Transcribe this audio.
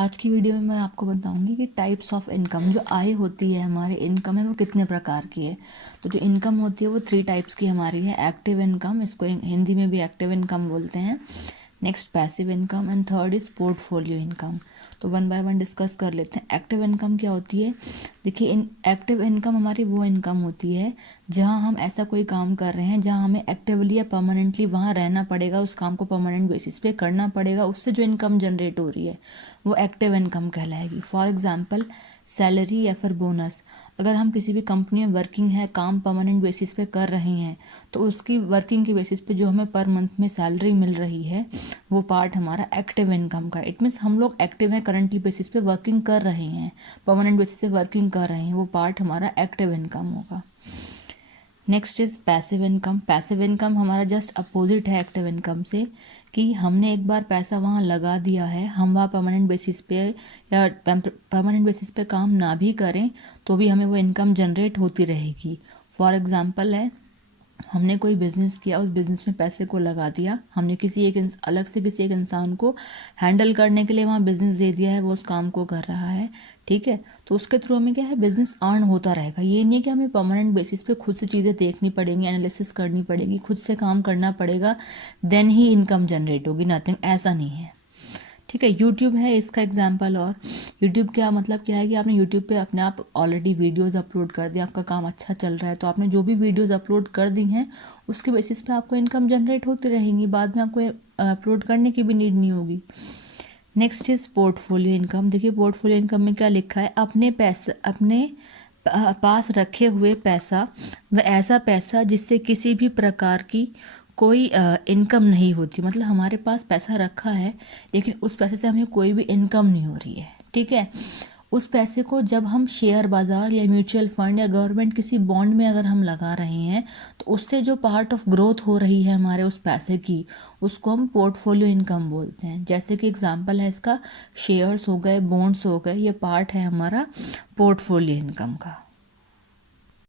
आज की वीडियो में मैं आपको बताऊंगी कि टाइप्स ऑफ इनकम, जो आय होती है हमारे इनकम है वो कितने प्रकार की है। तो जो इनकम होती है वो 3 टाइप्स की हमारी है। एक्टिव इनकम, इसको हिंदी में भी एक्टिव इनकम बोलते हैं। Next passive income and third is portfolio income. तो वन बाय वन डिस्कस कर लेते हैं। एक्टिव इनकम क्या होती है? देखिए, एक्टिव इनकम हमारी वो इनकम होती है जहां हम ऐसा कोई काम कर रहे हैं जहां हमें एक्टिवली या परमानेंटली वहां रहना पड़ेगा, उस काम को परमानेंट बेसिस पे करना पड़ेगा, उससे जो इनकम जनरेट हो रही है वो एक्टिव इनकम कहलाएगी। फॉर एग्जांपल सैलरी या फिर बोनस। अगर हम किसी भी कंपनी में वर्किंग है, काम परमानेंट बेसिस पे कर रहे हैं, तो उसकी वर्किंग के बेसिस पे जो हमें पर मंथ में सैलरी मिल रही है वो पार्ट हमारा एक्टिव इनकम का। इट मीन्स हम लोग एक्टिव हैं, करंटली बेसिस पे वर्किंग कर रहे हैं, परमानेंट बेसिस पे वर्किंग कर रहे हैं, वो पार्ट हमारा एक्टिव इनकम होगा। Next is passive income. Passive income हमारा जस्ट अपोजिट है एक्टिव इनकम से, कि हमने एक बार पैसा वहाँ लगा दिया है, हम वहाँ परमानेंट बेसिस पे या परमानेंट बेसिस पे काम ना भी करें तो भी हमें वो इनकम जनरेट होती रहेगी। फॉर एग्जांपल है, हमने कोई बिजनेस किया, उस बिजनेस में पैसे को लगा दिया, हमने किसी एक अलग से किसी एक इंसान को हैंडल करने के लिए वहाँ बिजनेस दे दिया है, वो उस काम को कर रहा है, ठीक है। तो उसके थ्रू हमें क्या है, बिजनेस अर्न होता रहेगा। ये नहीं है कि हमें परमानेंट बेसिस पे खुद से चीज़ें देखनी पड़ेंगी, एनालिसिस करनी पड़ेगी, खुद से काम करना पड़ेगा, देन ही इनकम जनरेट होगी, नथिंग, ऐसा नहीं है, ठीक है। यूट्यूब है इसका एग्जाम्पल। और यूट्यूब क्या मतलब क्या है कि आपने यूट्यूब पे अपने आप ऑलरेडी वीडियोस अपलोड कर दिया, आपका काम अच्छा चल रहा है, तो आपने जो भी वीडियोस अपलोड कर दी हैं उसके बेसिस पे आपको इनकम जनरेट होती रहेंगी, बाद में आपको अपलोड करने की भी नीड नहीं होगी। Next is portfolio income. देखिए, पोर्टफोलियो इनकम में क्या लिखा है, अपने पैसे, अपने पास रखे हुए पैसा व ऐसा पैसा जिससे किसी भी प्रकार की कोई इनकम नहीं होती। मतलब हमारे पास पैसा रखा है लेकिन उस पैसे से हमें कोई भी इनकम नहीं हो रही है, ठीक है। उस पैसे को जब हम शेयर बाज़ार या म्यूचुअल फंड या गवर्नमेंट किसी बॉन्ड में अगर हम लगा रहे हैं तो उससे जो पार्ट ऑफ ग्रोथ हो रही है हमारे उस पैसे की, उसको हम पोर्टफोलियो इनकम बोलते हैं। जैसे कि एग्जांपल है इसका, शेयर्स हो गए, बॉन्ड्स हो गए, ये पार्ट है हमारा पोर्टफोलियो इनकम का।